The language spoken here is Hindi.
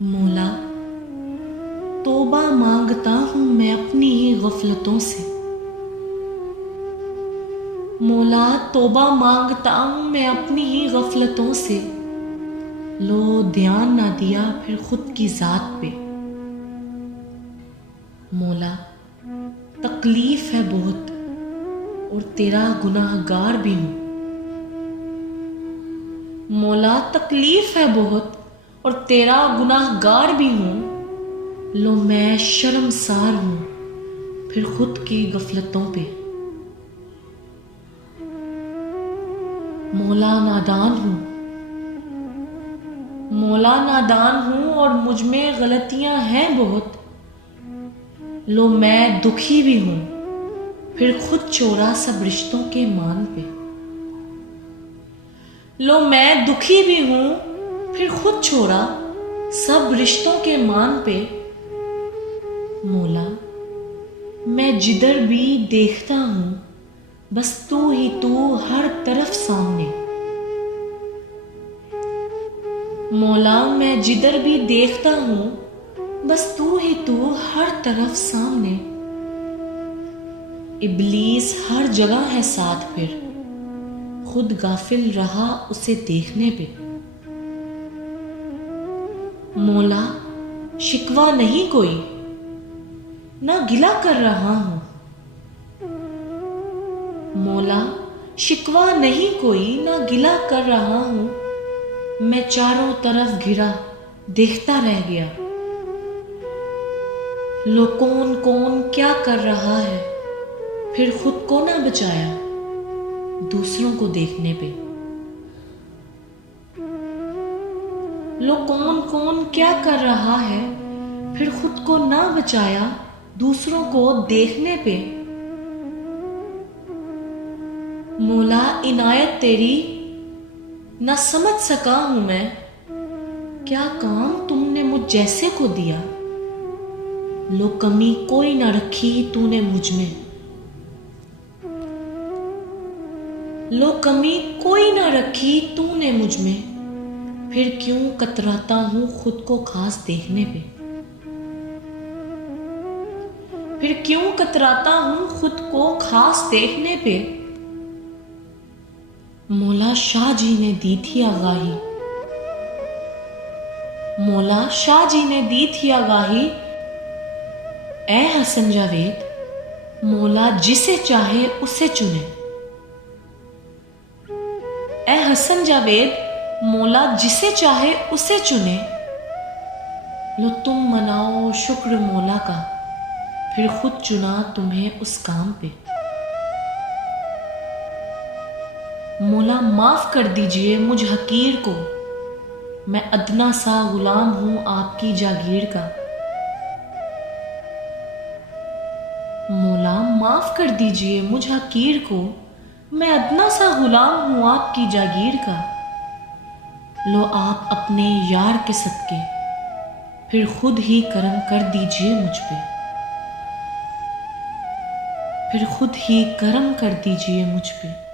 मौला, तौबा मांगता हूँ मैं अपनी ही गफलतों से। मौला, तौबा मांगता हूँ मैं अपनी ही गफलतों से। लो ध्यान ना दिया फिर खुद की जात पे। मौला, तकलीफ है बहुत और तेरा गुनाहगार भी हूँ। मौला, तकलीफ है बहुत और तेरा गुनाहगार भी हूँ। लो मैं शर्मसार हूँ फिर खुद की गफलतों पे। मौला, नादान हूँ। मौला, नादान हूँ और मुझ में गलतियां हैं बहुत। लो मैं दुखी भी हूँ फिर खुद चोरा सब रिश्तों के मान पे। लो मैं दुखी भी हूँ फिर खुद छोड़ा सब रिश्तों के मान पे। मौला, मैं जिधर भी देखता हूँ बस तू ही तू हर तरफ सामने। मौला, मैं जिधर भी देखता हूँ बस तू ही तू हर तरफ सामने। इब्लीस हर जगह है साथ फिर खुद गाफिल रहा उसे देखने पे। मौला, शिकवा नहीं कोई ना गिला कर रहा हूं। मौला, शिकवा नहीं कोई ना गिला कर रहा हूं। मैं चारों तरफ घिरा देखता रह गया। लो कौन कौन क्या कर रहा है फिर खुद को ना बचाया दूसरों को देखने पे। लो कौन कौन क्या कर रहा है फिर खुद को ना बचाया दूसरों को देखने पे। मौला, इनायत तेरी ना समझ सका हूं मैं क्या काम तुमने मुझ जैसे को दिया। लो कमी कोई ना रखी तूने मुझ में। लो कमी कोई ना रखी तूने मुझ में फिर क्यों कतराता हूं खुद को खास देखने पे। फिर क्यों कतराता हूं खुद को खास देखने पे। मौला, शाह जी ने दी थी आगाही। मौला, शाह जी ने दी थी आगाही। ए हसन जावेद, मौला जिसे चाहे उसे चुने। ए हसन जावेद, मौला जिसे चाहे उसे चुने। लो तुम मनाओ शुक्र मौला का फिर खुद चुना तुम्हें उस काम पे। मौला, माफ कर दीजिए मुझ हकीर को मैं अदना सा गुलाम हूं आपकी जागीर का। मौला, माफ कर दीजिए मुझ हकीर को मैं अदना सा गुलाम हूं आपकी जागीर का। लो आप अपने यार के सदके फिर खुद ही करम कर दीजिए मुझ पे। फिर खुद ही करम कर दीजिए मुझ पे।